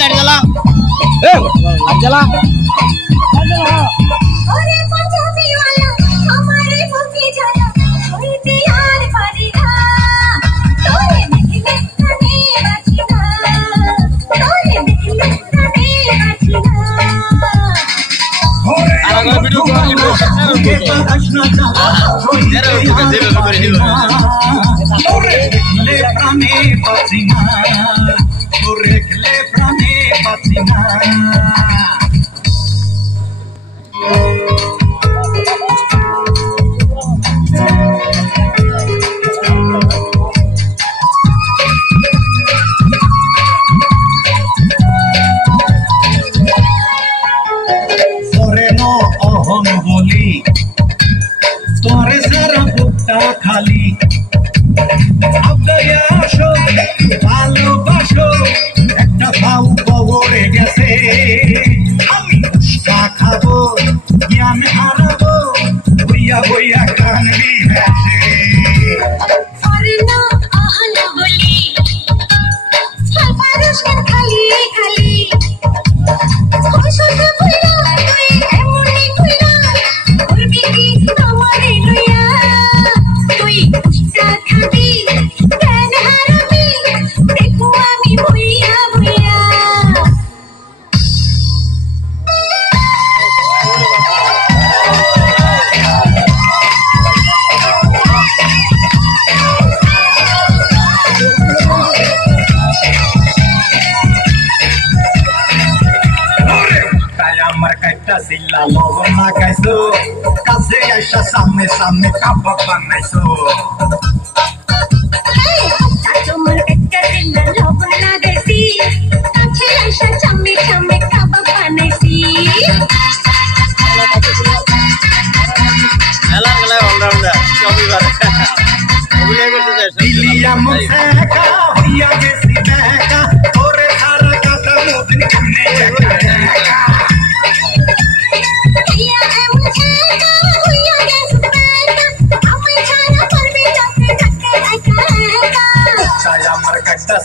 light जला light जला খালি ভালোবাসো একটা ভাউ কবরে গেছে আমি উস্কা খাবো জ্ঞান হারাবো বইয়া বইয়া কানবি ভেসে Silla logo na kaiso kaze aisha samme samme kabab banaiso tato mar ekta silla logo na gaisi kache aisha chamme chamme kabab banaisi hello hello all rounder chobi bar obule korte jay diliya mujhe ka hoya gesi beka tore sara kata modin kamne jaka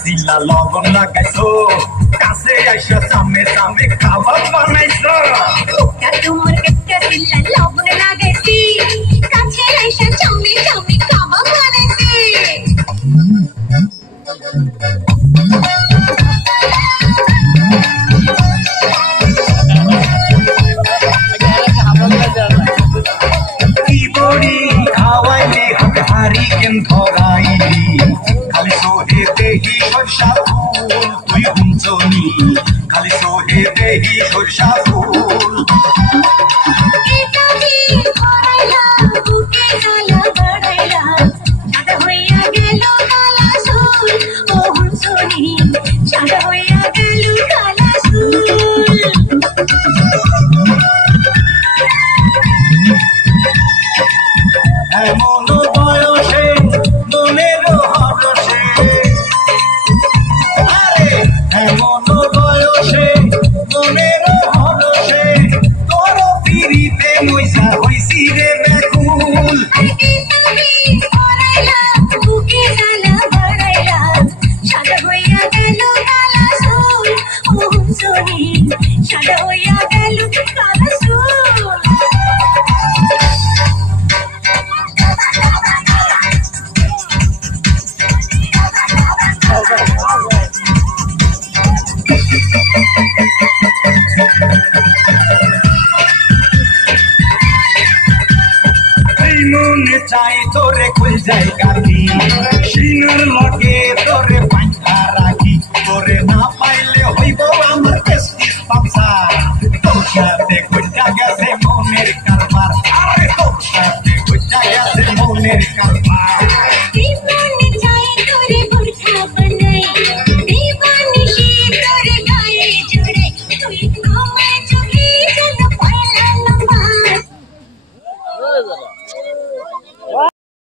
Silla logon lagaiso kase aisha samme samme kabab banaiso tumar katta silla logon lagaisi kache aisha chamme chamme kabab banaisi ki bodi khawaili hab hari ken thoraili khali sohe dehi shorsha phul tui hunchoni khali sohe dehi shorsha phul ekati horaila buke jala badaila chada hoya gelo kala sul o hunchoni chada hoya gelo kala sul এমন বয়সে মনের হরসে আরে এমন বয়সে মনের হরসে তোর পিরিতে মইসা হইছি রে বেকুল ekati horaila buke jala badaila chada hoya gelo kala sul o hunchoni chada hoya gelo kala sul মনে চাই তোরে খুল যাই গাতি সিনার লগে তোরে পাঁচা রাখি তোরে না পাইলে হইব আমার পেস্টিস পাপসা তোর সাথে